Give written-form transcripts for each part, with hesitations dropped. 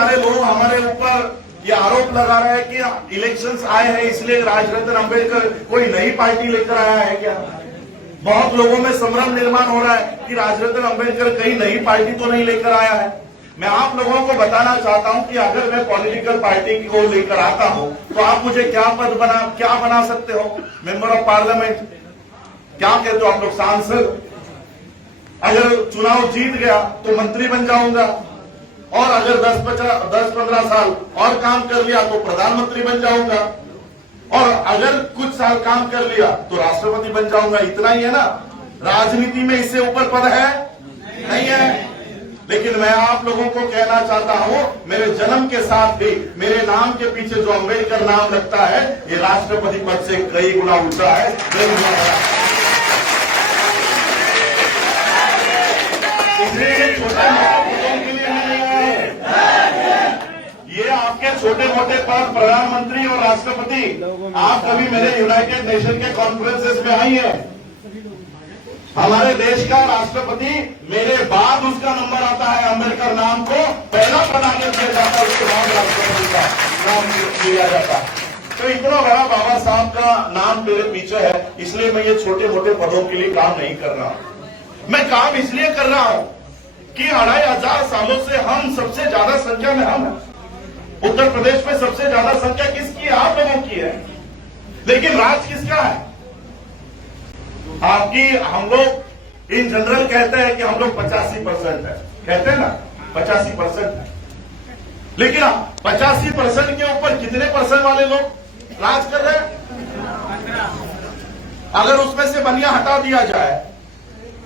सारे लोग हमारे ऊपर ये आरोप लगा रहे हैं कि इलेक्शंस आए हैं इसलिए राजरत्न अंबेडकर कोई नई पार्टी लेकर आया है क्या। बहुत लोगों में संभ्रम निर्माण हो रहा है कि राजरत्न अंबेडकर कहीं नई पार्टी तो नहीं लेकर आया है। मैं आप लोगों को बताना चाहता हूं कि अगर मैं पॉलिटिकल पार्टी को लेकर आता हूं तो आप मुझे क्या बना सकते हो? मेंबर ऑफ पार्लियामेंट, क्या कहते हो आप लोग, सांसद। अगर चुनाव जीत गया तो मंत्री बन जाऊंगा, और अगर 10-15 साल और काम कर लिया तो प्रधानमंत्री बन जाऊंगा, और अगर कुछ साल काम कर लिया तो राष्ट्रपति बन जाऊंगा। इतना ही है ना। राजनीति में इससे ऊपर पद है नहीं है। लेकिन मैं आप लोगों को कहना चाहता हूं, मेरे जन्म के साथ भी मेरे नाम के पीछे जो अंबेडकर नाम लगता है ये राष्ट्रपति पद से कई गुना ऊंचा है, कई गुना बड़ा है। ये आपके छोटे मोटे पद प्रधानमंत्री और राष्ट्रपति, आप कभी मेरे यूनाइटेड नेशन के कॉन्फ्रेंसेस में आई है? हमारे देश का राष्ट्रपति मेरे बाद उसका नंबर आता है, अंबेडकर नाम को पहला प्राधान्य दिया जाता है, उसके बाद राष्ट्रपति का नाम लिया जाता है। तो इतना बड़ा बाबा साहब का नाम मेरे पीछे है, इसलिए मैं ये छोटे मोटे पदों के लिए काम नहीं कर रहा हूं। मैं काम इसलिए कर रहा हूं कि 2500 सालों से हम सबसे ज्यादा संख्या में हम हैं। उत्तर प्रदेश में सबसे ज्यादा संख्या किसकी है? आप लोगों की है। लेकिन राज किसका है? आपकी। हम लोग इन जनरल कहते हैं कि हम लोग 85% है, कहते हैं ना 85% है। लेकिन 85% के ऊपर कितने परसेंट वाले लोग राज कर रहे हैं? अगर उसमें से बनिया हटा दिया जाए,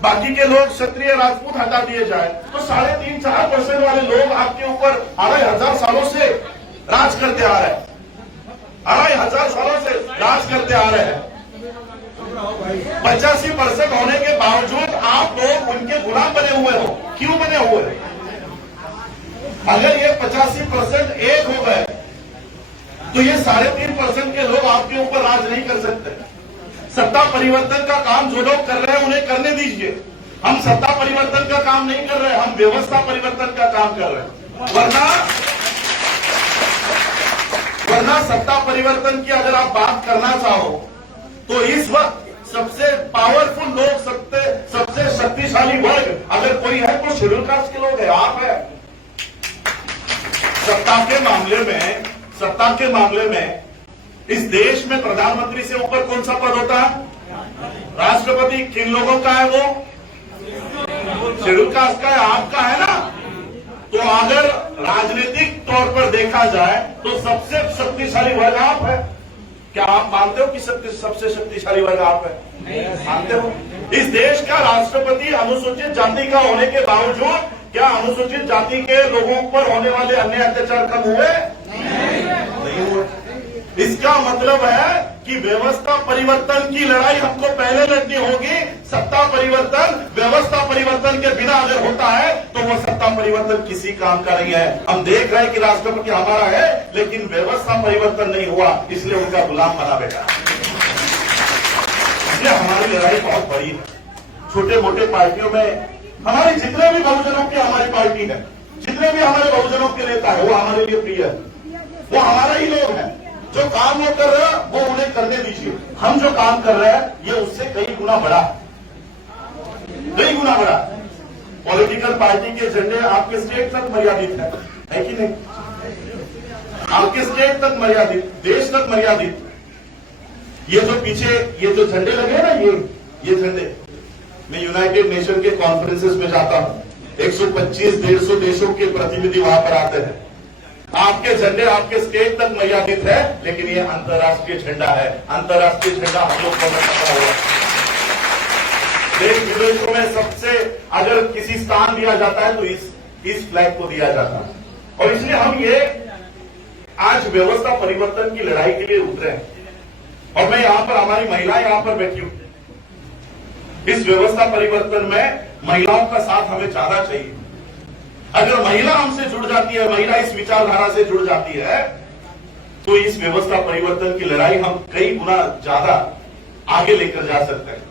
बाकी के लोग क्षत्रिय राजपूत हटा दिए जाए, तो 3.5-4% वाले लोग आपके ऊपर 2500 सालों से राज करते आ रहे हैं। 2500 सालों से राज करते आ रहे हैं। 85% होने के बावजूद आप लोग उनके गुलाम बने हुए हो। क्यों बने हुए? अगर ये 85% एक हो गए तो ये 3.5% के लोग आपके ऊपर राज नहीं कर सकते। सत्ता परिवर्तन का काम जो लोग कर रहे हैं उन्हें करने दीजिए। हम सत्ता परिवर्तन का काम नहीं कर रहे, हम व्यवस्था परिवर्तन का काम कर रहे हैं। वरना सत्ता परिवर्तन की अगर आप बात करना चाहो तो इस वक्त सबसे पावरफुल लोग, सबसे शक्तिशाली वर्ग अगर कोई है तो शेड्यूल कास्ट के लोग हैं, आप है। सत्ता के मामले में इस देश में प्रधानमंत्री से ऊपर कौन सा पद होता है? राष्ट्रपति। किन लोगों का है वो? शेड्यूल कास्ट का है, आपका है ना। तो अगर राजनीतिक तौर पर देखा जाए तो सबसे शक्तिशाली वर्ग आप है। क्या आप मानते हो कि सबसे शक्तिशाली वर्ग आप है? मानते हो? इस देश का राष्ट्रपति अनुसूचित जाति का होने के बावजूद क्या अनुसूचित जाति के लोगों पर होने वाले अन्य अत्याचार कम हुए? नहीं हुए। इसका मतलब है कि व्यवस्था परिवर्तन की लड़ाई हमको पहले लड़नी होगी। सत्ता परिवर्तन व्यवस्था परिवर्तन के बिना अगर होता है तो वो सत्ता परिवर्तन किसी काम का नहीं है। हम देख रहे हैं कि राष्ट्रपति हमारा है लेकिन व्यवस्था परिवर्तन नहीं हुआ, इसलिए उनका गुलाम बना बैठा। इसलिए हमारी लड़ाई बहुत बड़ी है। छोटे मोटे पार्टियों में हमारे जितने भी बहुजनों की हमारी पार्टी है, जितने भी हमारे बहुजनों के नेता है वो हमारे लिए प्रिय है, वो हमारा ही लोग है। जो काम वो कर रहे हैं वो उन्हें करने दीजिए। हम जो काम कर रहे हैं ये उससे कई गुना बड़ा, कई गुना बड़ा। पॉलिटिकल पार्टी के झंडे आपके स्टेट तक मर्यादित है कि नहीं? आपके स्टेट तक मर्यादित, देश तक मर्यादित। ये जो पीछे ये जो झंडे लगे ना, ये झंडे, मैं यूनाइटेड नेशन के कॉन्फ्रेंसेस में जाता हूं, 125-150 देशों के प्रतिनिधि वहां पर आते हैं। आपके झंडे आपके स्टेट तक मर्यादित है, लेकिन ये अंतर्राष्ट्रीय झंडा है। अंतर्राष्ट्रीय झंडा हम लोग को पता हुआ। देश विदेशों में सबसे अगर किसी स्थान दिया जाता है तो इस फ्लैग को दिया जाता है। और इसलिए हम ये आज व्यवस्था परिवर्तन की लड़ाई के लिए उतरे हैं। और मैं यहां पर, हमारी महिलाएं यहां पर बैठी हूं। इस व्यवस्था परिवर्तन में महिलाओं का साथ हमें ज्यादा चाहिए। अगर महिला हमसे जुड़ जाती है, महिला इस विचारधारा से जुड़ जाती है, तो इस व्यवस्था परिवर्तन की लड़ाई हम कई गुना ज्यादा आगे लेकर जा सकते हैं।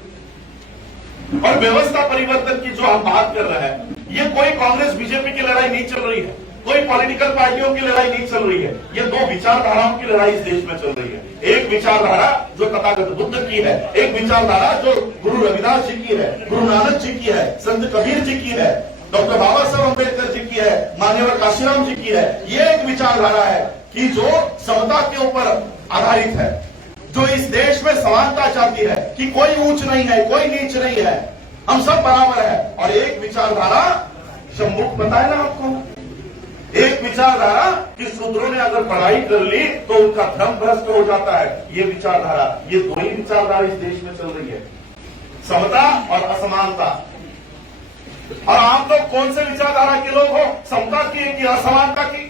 और व्यवस्था परिवर्तन की जो हम बात कर रहे हैं, ये कोई कांग्रेस बीजेपी की लड़ाई नहीं चल रही है। कोई पॉलिटिकल पार्टियों की लड़ाई नहीं चल रही है, ये दो विचारधाराओं की लड़ाई इस देश में चल रही है। एक विचारधारा जो तथागत बुद्ध की है, एक विचारधारा जो गुरु रविदास जी की है, गुरु नानक जी की है, संत कबीर जी की है, डॉक्टर बाबा साहब अम्बेडकर जी की है, मान्यवर काशीराम जी की है। ये एक विचारधारा है कि जो समता के ऊपर आधारित है, जो इस देश में समानता चाहती है कि कोई ऊंच नहीं है, कोई नीच नहीं है, हम सब बराबर है। और एक विचारधारा सम्मुख पता है ना आपको, एक विचारधारा कि शूद्रों ने अगर पढ़ाई कर ली तो उनका धर्म भ्रष्ट हो जाता है। ये विचारधारा, ये दो ही विचारधारा इस देश में चल रही है, समता और असमानता। और आप लोग कौन से विचारधारा के लोग हो, समता की कि असमानता की?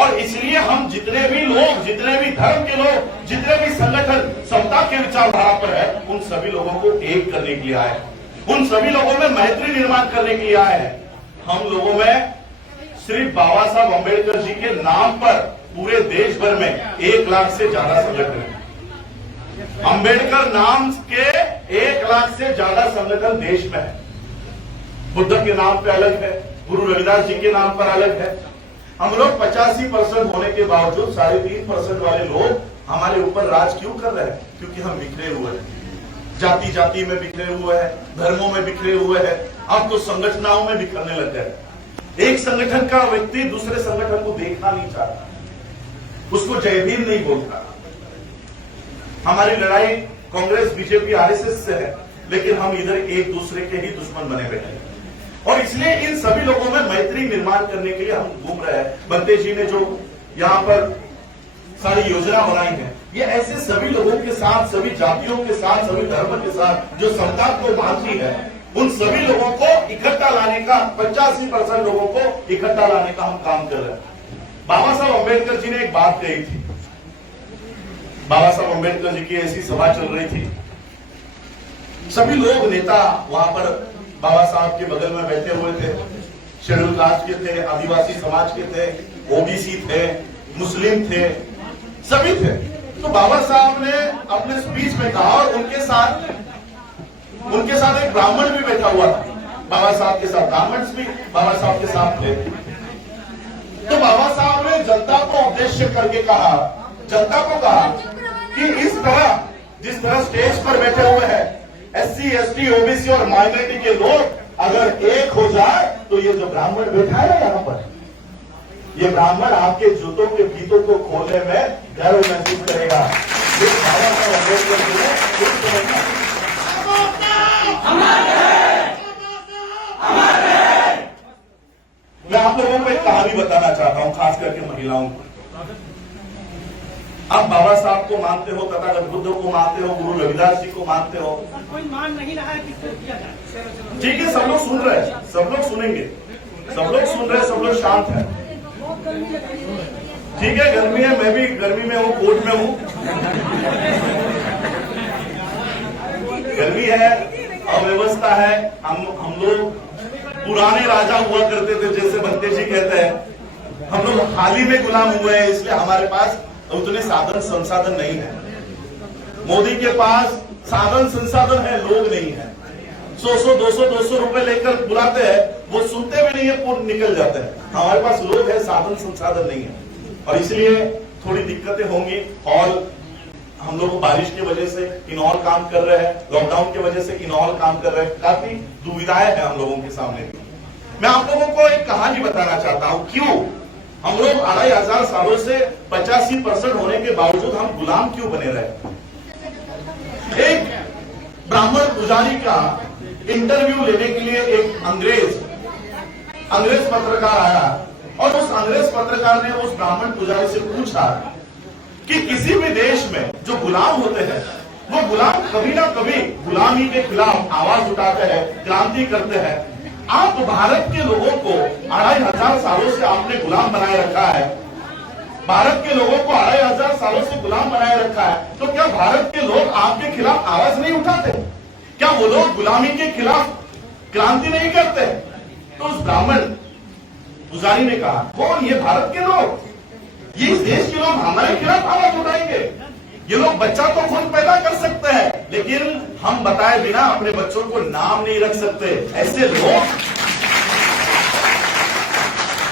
और इसलिए हम जितने भी लोग, जितने भी धर्म के लोग, जितने भी संगठन समता के विचारधारा पर है, उन सभी लोगों को एक करने के लिए आए हैं, उन सभी लोगों में मैत्री निर्माण करने के लिए आए हैं। हम लोगों में सिर्फ बाबा साहब अम्बेडकर जी के नाम पर पूरे देश भर में 1 लाख से ज्यादा संगठन है। अम्बेडकर नाम के 1 लाख से ज्यादा संगठन देश में है। बुद्ध के नाम पे अलग है, गुरु रविदास जी के नाम पर अलग है। हम लोग 85% होने के बावजूद 3.5% वाले लोग हमारे ऊपर राज क्यों कर रहे हैं? क्योंकि हम बिखरे हुए हैं, जाति जाति में बिखरे हुए हैं, धर्मों में बिखरे हुए हैं, अब तो संगठनों में बिखरने लग गए। एक संगठन का व्यक्ति दूसरे संगठन को देखना नहीं चाहता, उसको जय भीम नहीं बोलता। हमारी लड़ाई कांग्रेस बीजेपी आरएसएस से है, लेकिन हम इधर एक दूसरे के ही दुश्मन बने बैठे हैं। और इसलिए इन सभी लोगों में मैत्री निर्माण करने के लिए हम घूम रहे हैं। बंते जी ने जो यहाँ पर सारी योजना बनाई है, ये ऐसे सभी लोगों के साथ, सभी जातियों के साथ, सभी धर्म के साथ जो समता को मानती है, उन सभी लोगों को इकट्ठा लाने का, 85% लोगों को इकट्ठा लाने का हम काम कर रहे हैं। बाबा साहब अम्बेडकर जी ने एक बात कही थी, बाबा साहब अम्बेडकर जी की ऐसी सभा चल रही थी, सभी लोग नेता वहां पर बाबा साहब के बगल में बैठे हुए थे, शेड्यूल कास्ट के थे, आदिवासी समाज के थे, ओबीसी थे, मुस्लिम थे, सभी थे। तो बाबा साहब ने अपने स्पीच में कहा, और उनके साथ एक ब्राह्मण भी बैठा हुआ था, बाबा साहब के साथ ब्राह्मण भी बाबा साहब के साथ थे। तो बाबा साहब ने जनता को उद्देश्य करके कहा, जनता को कहा कि इस तरह जिस तरह स्टेज पर बैठे हुए हैं एससी, एसटी, ओबीसी और माइनॉरिटी के लोग अगर एक हो जाए तो ये जो ब्राह्मण बैठा है ना यहाँ पर, ये ब्राह्मण आपके जूतों के फीतों को खोलने में गर्व महसूस करेगा। मैं आप लोगों को एक कहानी बताना चाहता हूं, खास करके महिलाओं को। आप बाबा साहब को मानते हो, तथागत बुद्ध को मानते हो, गुरु रविदास जी को मानते हो, कोई मान नहीं रहा है किसको किया जाए। ठीक है, सब लोग सुन रहे हैं, सब लोग सुनेंगे, सब लोग सुन रहे हैं, सब लोग शांत है। ठीक है, गर्मी है, मैं भी गर्मी में हूँ, कोर्ट में हूँ, गर्मी है, अव्यवस्था है। हम लोग पुराने राजा हुआ करते थे, जैसे बंते जी कहते हैं, हम लोग हाल ही में गुलाम हुए हैं, इसलिए हमारे पास उतने साधन संसाधन नहीं है। मोदी के पास साधन संसाधन है, लोग नहीं है। 100-200 रुपए लेकर बुलाते हैं, वो सुनते भी नहीं है, पूर्ण निकल जाते हैं। हमारे पास लोग है, साधन संसाधन नहीं है, और इसलिए थोड़ी दिक्कतें होंगी। और हम लोग बारिश की वजह से इनऑल काम कर रहे हैं, लॉकडाउन की वजह से इनऑल काम कर रहे हैं, काफी दुविधाएं हैं हम लोगों के सामने। मैं आप लोगों को एक कहानी बताना चाहता हूं, क्यों हम लोग 2500 सालों से 85% होने के बावजूद हम गुलाम क्यों बने रहे। एक ब्राह्मण पुजारी का इंटरव्यू लेने के लिए एक अंग्रेज पत्रकार आया, और उस अंग्रेज पत्रकार ने उस ब्राह्मण पुजारी से पूछा कि किसी भी देश में जो गुलाम होते हैं, वो गुलाम कभी ना कभी गुलामी के खिलाफ आवाज उठाते हैं, क्रांति करते हैं। आप भारत के लोगों को 2500 सालों से आपने गुलाम बनाए रखा है, भारत के लोगों को 2500 सालों से गुलाम बनाए रखा है, तो क्या भारत के लोग आपके खिलाफ आवाज नहीं उठाते? क्या वो लोग गुलामी के खिलाफ क्रांति नहीं करते? तो उस ब्राह्मण पुजारी ने कहा, कौन? ये भारत के लोग, ये इस देश के लोग हमारे खिलाफ आवाज उठाएंगे? ये लोग बच्चा तो खुद पैदा कर सकते हैं, लेकिन हम बताए बिना अपने बच्चों को नाम नहीं रख सकते। ऐसे लोग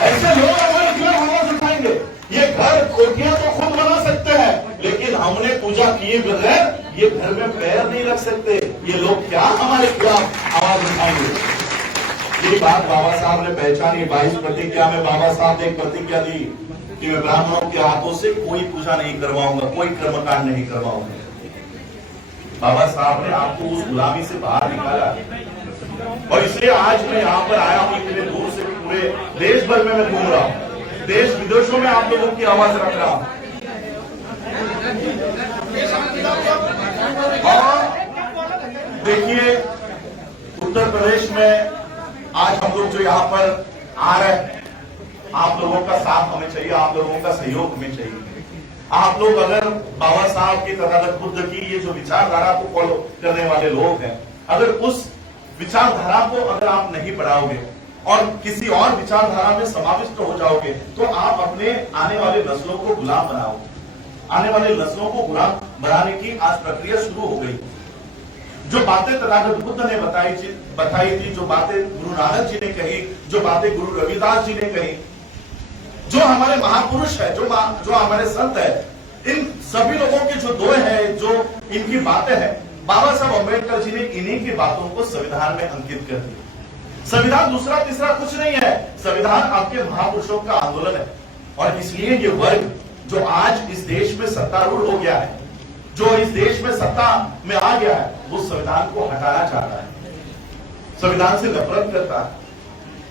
ऐसे लोग हमारे खिलाफ आवाज उठाएंगे। ये घर कोठियां तो खुद बना सकते हैं, लेकिन हमने पूजा किए बगैर ये घर में पैर नहीं रख सकते। ये लोग क्या हमारे खिलाफ आवाज उठाएंगे? ये बात बाबा साहब ने पहचानी। 22 प्रतिज्ञा में बाबा साहब ने एक प्रतिज्ञा दी कि मैं ब्राह्मणों के हाथों से कोई पूजा नहीं करवाऊंगा, कोई कर्मकांड नहीं करवाऊंगा। बाबा साहब ने आपको उस गुलामी से बाहर निकाला, और इसलिए आज मैं यहाँ पर आया हूँ। इतने दूर से पूरे देश भर में मैं घूम रहा हूँ, देश विदेशों में आप लोगों की आवाज रख रहा हूँ। और देखिए, उत्तर प्रदेश में आज हम लोग जो यहाँ पर आ रहे हैं, आप लोगों का साथ हमें चाहिए, आप लोगों का सहयोग हमें चाहिए। आप लोग अगर बाबा साहब की तथागत बुद्ध की ये जो विचारधारा को फॉलो करने वाले लोग हैं, अगर उस विचारधारा को अगर आप नहीं बढ़ाओगे और किसी और विचारधारा में समाविष्ट हो जाओगे, तो आप अपने आने वाले नस्लों को गुलाम बनाओगे। आने वाले नस्लों को गुलाम बनाने की आज प्रक्रिया शुरू हो गई। जो बातें तथागत बुद्ध ने बताई थी, जो बातें गुरु नानक जी ने कही, जो बातें गुरु रविदास जी ने कही, जो हमारे महापुरुष है, जो हमारे संत है, इन सभी लोगों के जो दो है, जो इनकी बातें हैं, बाबा साहब अम्बेडकर जी ने इन्हीं की बातों को संविधान में अंकित कर दिया। संविधान दूसरा तीसरा कुछ नहीं है, संविधान आपके महापुरुषों का आंदोलन है। और इसलिए ये वर्ग जो आज इस देश में सत्तारूढ़ हो गया है, जो इस देश में सत्ता में आ गया है, वो संविधान को हटाना चाहता है, संविधान से नफरत करता है।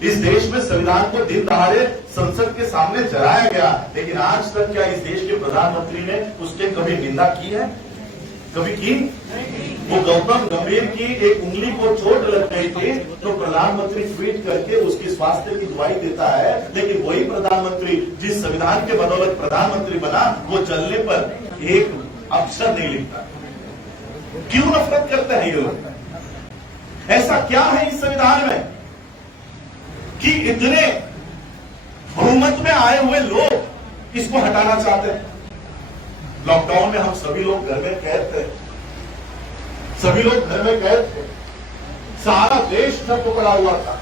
इस देश में संविधान को दिन दहाड़े संसद के सामने जलाया गया, लेकिन आज तक क्या इस देश के प्रधानमंत्री ने उसके कभी निंदा की है? कभी की? वो गौतम गंभीर की एक उंगली को चोट लग गई थी तो प्रधानमंत्री ट्वीट करके उसकी स्वास्थ्य की दुआई देता है, लेकिन वही प्रधानमंत्री जिस संविधान के बदौलत प्रधानमंत्री बना, वो चलने पर एक अक्षर नहीं लिखता। क्यों नफरत करते हैं ये लोग? ऐसा क्या है इस संविधान में कि इतने बहुमत में आए हुए लोग इसको हटाना चाहते हैं? लॉकडाउन में हम सभी लोग घर में कैद थे, सभी लोग घर में कैद थे, सारा देश ठप पड़ा हुआ था,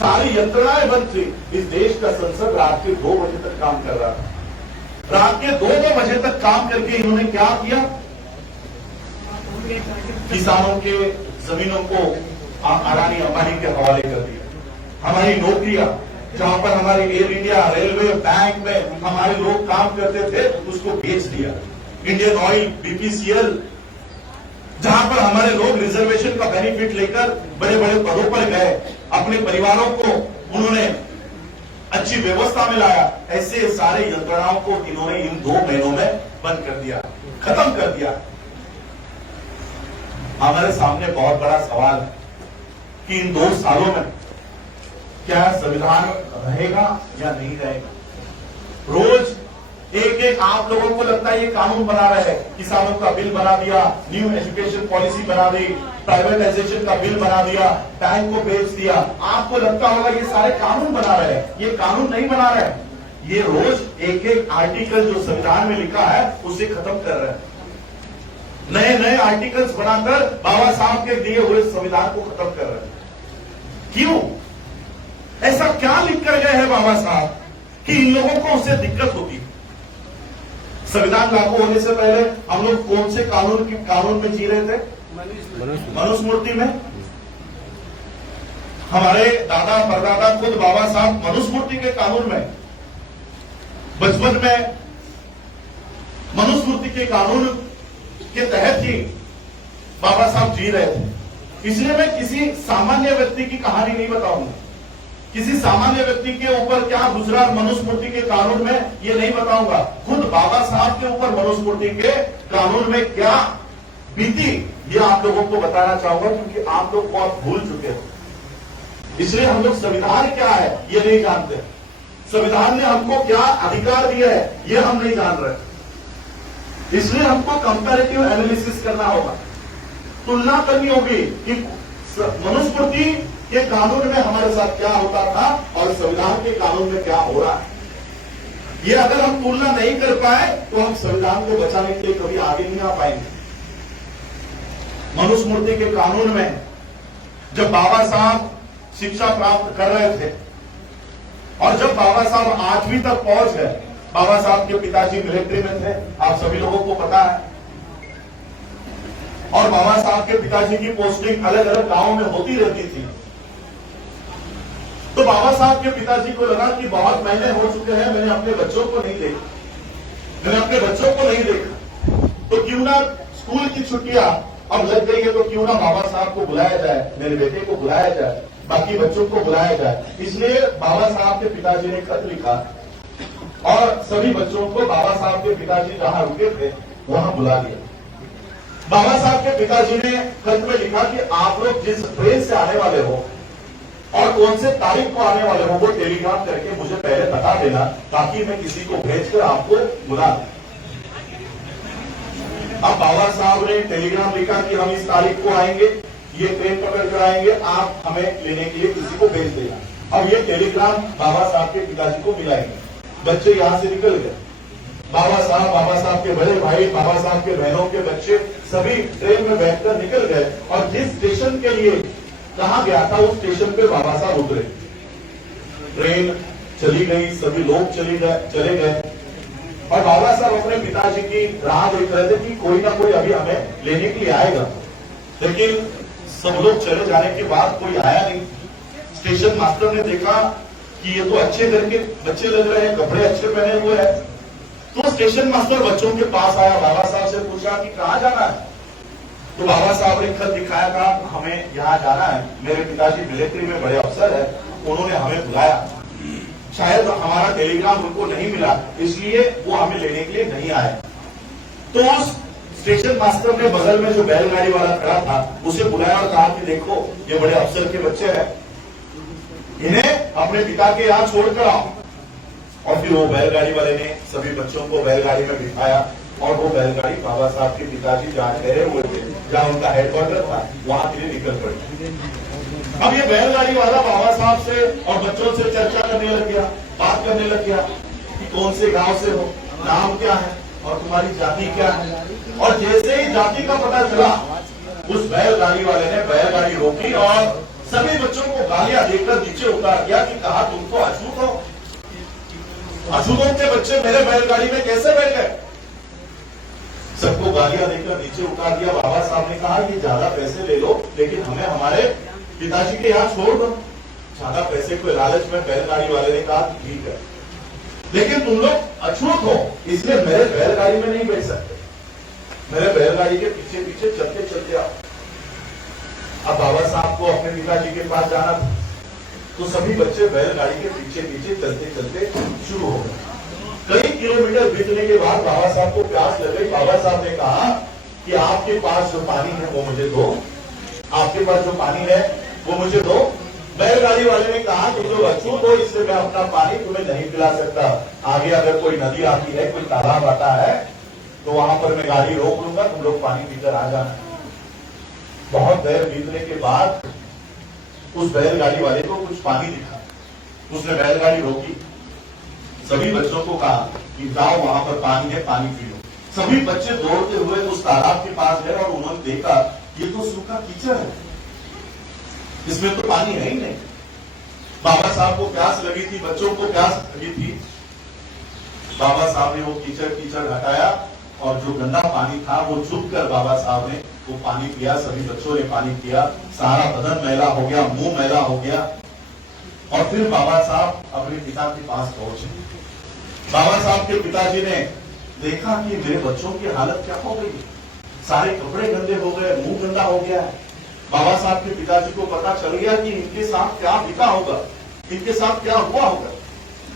सारी यंत्रणाएं बंद थी। इस देश का संसद रात के 2 बजे तक काम कर रहा था। रात के 2 बजे तक काम करके इन्होंने क्या किया? किसानों के जमीनों को अडानी अंबानी के हवाले कर दिया। हमारी नौकरियां, जहां पर हमारी एयर इंडिया, रेलवे, बैंक में हमारे लोग काम करते थे, उसको बेच दिया। इंडियन ऑयल, बीपीसीएल, जहां पर हमारे लोग रिजर्वेशन का बेनिफिट लेकर बड़े बड़े पदों पर गए, अपने परिवारों को उन्होंने अच्छी व्यवस्था में लाया, ऐसे सारे यंत्रणाओं को इन्होंने इन 2 महीनों में बंद कर दिया, खत्म कर दिया। हमारे सामने बहुत बड़ा सवाल है कि इन 2 सालों में क्या संविधान रहेगा या नहीं रहेगा? रोज एक आप लोगों को लगता है ये कानून बना रहे हैं, किसानों का बिल बना दिया, न्यू एजुकेशन पॉलिसी बना दी, प्राइवेटाइजेशन का बिल बना दिया, बैंक को बेच दिया। आपको लगता होगा ये सारे कानून बना रहे हैं, ये कानून नहीं बना रहे हैं। ये रोज एक आर्टिकल जो संविधान में लिखा है उसे खत्म कर रहे हैं, नए नए आर्टिकल्स बनाकर बाबा साहब के दिए हुए संविधान को खत्म कर रहे हैं। क्यों? ऐसा क्या लिख कर गए हैं बाबा साहब कि इन लोगों को उससे दिक्कत होती है? संविधान लागू होने से पहले हम लोग कौन से कानून में जी रहे थे? मनुस्मृति में। हमारे दादा परदादा खुद बाबा साहब मनुस्मृति के कानून में, बचपन में मनुस्मृति के कानून के तहत ही बाबा साहब जी रहे थे। इसलिए मैं किसी सामान्य व्यक्ति की कहानी नहीं बताऊंगा, किसी सामान्य व्यक्ति के ऊपर क्या गुजरा मनुस्मृति के कानून में ये नहीं बताऊंगा। खुद बाबा साहब के ऊपर मनुस्मृति के कानून में क्या बीती ये आप लोगों को बताना चाहूंगा, क्योंकि आप लोग बहुत भूल चुके हो। इसलिए हम लोग संविधान क्या है ये नहीं जानते, संविधान ने हमको क्या अधिकार दिया है ये हम नहीं जान रहे। इसलिए हमको कंपैरेटिव एनालिसिस करना होगा, तुलना करनी होगी कि मनुस्मृति के कानून में हमारे साथ क्या होता था और संविधान के कानून में क्या हो रहा है। ये अगर हम तुलना नहीं कर पाए तो हम संविधान को बचाने के लिए कभी आगे नहीं आ पाएंगे। मनुस्मृति के कानून में जब बाबा साहब शिक्षा प्राप्त कर रहे थे और जब बाबा साहब 8वीं तक पहुंच गए, बाबा साहब के पिताजी मिलिट्री में थे, आप सभी लोगों को पता है। और बाबा साहब के पिताजी की पोस्टिंग अलग अलग गांवों में होती रहती थी। तो बाबा साहब के पिताजी को लगा कि बहुत महीने हो चुके हैं, मैंने अपने बच्चों को नहीं देखा, तो क्यों ना स्कूल की छुट्टियां अब लग गई है, तो क्यों ना बाबा साहब को बुलाया जाए, मेरे बेटे को बुलाया जाए, बाकी बच्चों को बुलाया जाए। इसलिए बाबा साहब के पिताजी ने खत लिखा और सभी बच्चों को बाबा साहब के पिताजी जहां रुके थे वहां बुला लिया। बाबा साहब के पिताजी ने खत में लिखा कि आप लोग जिस ट्रेन से आने वाले हो और कौन से तारीख को आने वाले हो, वो टेलीग्राम करके मुझे पहले बता देना, ताकि मैं किसी को भेजकर आपको बुला दूं। अब बाबा साहब ने टेलीग्राम लिखा कि हम इस तारीख को आएंगे, ये ट्रेन पकड़ कर आएंगे, आप हमें लेने के लिए किसी को भेज देना। अब ये टेलीग्राम बाबा साहब के पिताजी को मिलाएंगे। बच्चे यहां से निकल गए। बाबा साहब के बड़े भाई, बाबा साहब के बहनों के बच्चे सभी ट्रेन में बैठकर निकल गए और जिस स्टेशन के लिए कहा गया था उस स्टेशन पे बाबा साहब उतरे। ट्रेन चली गई, सभी लोग चले गए और बाबा साहब अपने पिताजी की राह देख रहे थे कि कोई ना कोई अभी हमें लेने के लिए आएगा। लेकिन सब लोग चले जाने के बाद कोई आया नहीं। स्टेशन मास्टर ने देखा कि ये तो अच्छे घर के बच्चे लग रहे हैं, कपड़े अच्छे पहने हुए हैं, तो स्टेशन मास्टर बच्चों के पास आया, बाबा साहब से पूछा कि कहाँ जाना है। तो बाबा साहब ने खत दिखाया, कहा हमें यहाँ जाना है, मेरे पिताजी मिलिट्री में बड़े अफसर है, उन्होंने हमें बुलाया, शायद हमारा टेलीग्राम उनको नहीं मिला, इसलिए वो हमें लेने के लिए नहीं आए। तो उस स्टेशन मास्टर ने बगल में जो बैलगाड़ी वाला खड़ा था उसे बुलाया और कहा कि देखो ये बड़े अफसर के बच्चे हैं, इन्हें अपने पिता के यहाँ छोड़कर आओ। और फिर वो बैलगाड़ी वाले ने सभी बच्चों को बैलगाड़ी में बिठाया और वो बैलगाड़ी बाबा साहब के पिताजी जहाँ ठहरे हुए थे, जहाँ उनका हेडक्वार्टर था, वहां के लिए निकल पड़ी। अब ये बैलगाड़ी वाला बाबा साहब से और बच्चों से चर्चा करने लग गया, बात करने लग गया कि कौन से गांव से हो, नाम क्या है और तुम्हारी जाति क्या है। और जैसे ही जाति का पता चला, उस बैलगाड़ी वाले ने बैलगाड़ी रोकी और सभी बच्चों को गालियां देकर नीचे उतार दिया कि कहा तुम तो अछूत हो, अछूतों के बच्चे मेरे बैलगाड़ी में कैसे बैठ गए। सबको गालियां देकर नीचे उतार दिया। बाबा साहब ने कहा ये ज्यादा पैसे ले लो, लेकिन हमें हमारे पिताजी के यहाँ छोड़ दो। ज्यादा पैसे के लालच में बैलगाड़ी वाले ने कहा ठीक है, लेकिन तुम लोग अछूत हो, इसलिए मेरे बैलगाड़ी में नहीं बैठ सकते, मेरे बैलगाड़ी के पीछे पीछे चलते चलते आओ। अब बाबा साहब को अपने पिताजी के पास जाना था, तो सभी बच्चे बैलगाड़ी के पीछे पीछे चलते चलते शुरू हो गए। कई किलोमीटर बीतने के बाद बाबा साहब को प्यास लग गई। बाबा साहब ने कहा कि आपके पास जो पानी है वो मुझे दो, आपके पास जो पानी है वो मुझे दो। बैलगाड़ी वाले ने कहा तुम लोग अछूत हो, इससे मैं अपना पानी तुम्हें नहीं पिला सकता, आगे अगर कोई नदी आती है, कोई तालाब आता है, तो वहां पर मैं गाड़ी रोक लूंगा, तुम लोग पानी पीकर आ जाना। बहुत देर बीतने के बाद उस बैलगाड़ी वाले को कुछ पानी दिखा, उसने बैलगाड़ी रोकी, सभी बच्चों को कहा कि जाओ वहां पर पानी है, पानी पियो। सभी बच्चे दौड़ते हुए उस तालाब के पास गए और उन्होंने देखा ये तो सूखा कीचड़ है, इसमें तो पानी है ही नहीं। बाबा साहब को प्यास लगी थी, बच्चों को प्यास लगी थी। बाबा साहब ने वो कीचड़ हटाया और जो गंदा पानी था वो झुककर बाबा साहब ने वो पानी पिया। सभी बच्चों ने पानी पिया, सारा बदन मैला हो गया, मुंह मैला हो गया। और फिर बाबा साहब अपने पिता के पास पहुंचे। बाबा साहब के पिताजी ने देखा कि मेरे बच्चों की हालत क्या हो गई, सारे कपड़े गंदे हो गए, मुंह गंदा हो गया है। बाबा साहब के पिताजी को पता चल गया कि इनके साथ क्या बीता होगा, इनके साथ क्या हुआ होगा।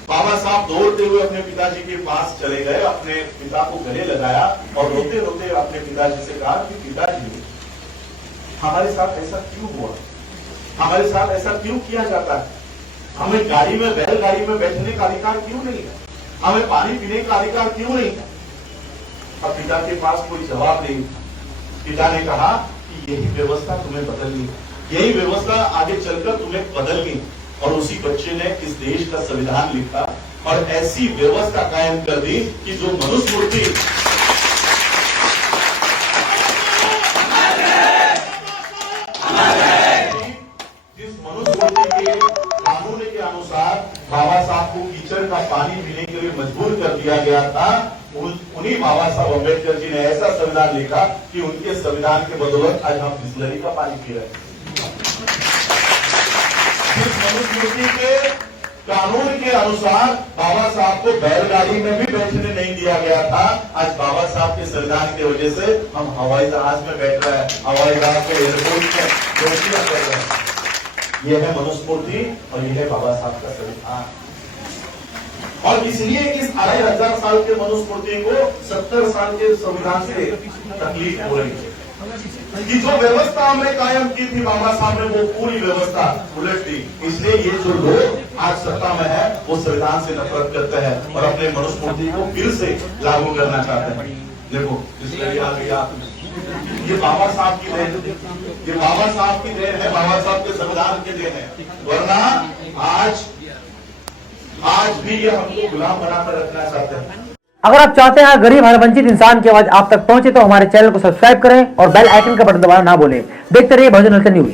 बाबा साहब दौड़ते हुए अपने पिताजी के पास चले गए, अपने पिता को गले लगाया और रोते रोते अपने पिताजी से कहा कि पिताजी हमारे साथ ऐसा क्यों हुआ, हमारे साथ ऐसा क्यों किया जाता है, हमें गाड़ी में बैलगाड़ी में बैठने का अधिकार क्यों नहीं है, हमें पानी पीने का अधिकार क्यों नहीं है। अब पिता के पास कोई जवाब नहीं था। पिता ने कहा कि यही व्यवस्था तुम्हें बदलनी, यही व्यवस्था आगे चलकर तुम्हें बदलनी। और उसी बच्चे ने इस देश का संविधान लिखा और ऐसी व्यवस्था कायम कर दी कि जो मनुस्मृति जिस मनुस्मृति के कानून के अनुसार बाबा साहब को कीचड़ का पानी पीने के लिए मजबूर कर दिया गया था, उन्हीं बाबा साहब अम्बेडकर जी ने ऐसा संविधान लिखा कि उनके संविधान के बदौलत आज हम बिस्लरी का पानी पी रहे हैं। इस मनुस्मृति के कानून के अनुसार बाबा साहब को बैलगाड़ी में भी बैठने नहीं दिया गया था। आज बाबा साहब के संविधान की वजह से हम हवाई जहाज में बैठ रहे हैं, हवाई जहाज के एयरपोर्ट में नौकरियां कर रहे हैं। यह है मनुस्मृति और यह है बाबा साहब का संविधान। और इसलिए इस 2500 साल के मनुस्मृति को 70 साल के संविधान से तकलीफ हो रही है कि जो व्यवस्था हमने कायम की थी बाबा साहब ने वो पूरी व्यवस्था उलट दी। इसलिए ये जो लोग आज सत्ता में है वो संविधान से नफरत करते हैं और अपने मनुस्मृति को फिर से लागू करना चाहते हैं। देखो इसलिए आ गया, ये बाबा साहब की देन, ये बाबा साहब की देन है, बाबा साहब के संविधान की देन है। वरना आज भी ये हमको गुलाम बनाकर रखना चाहते हैं। अगर आप चाहते हैं गरीब हर वंचित इंसान की आवाज आप तक पहुंचे तो हमारे चैनल को सब्सक्राइब करें और बेल आइकन का बटन दबाना ना भूलें। देखते रहिए बहुजन हलचल न्यूज।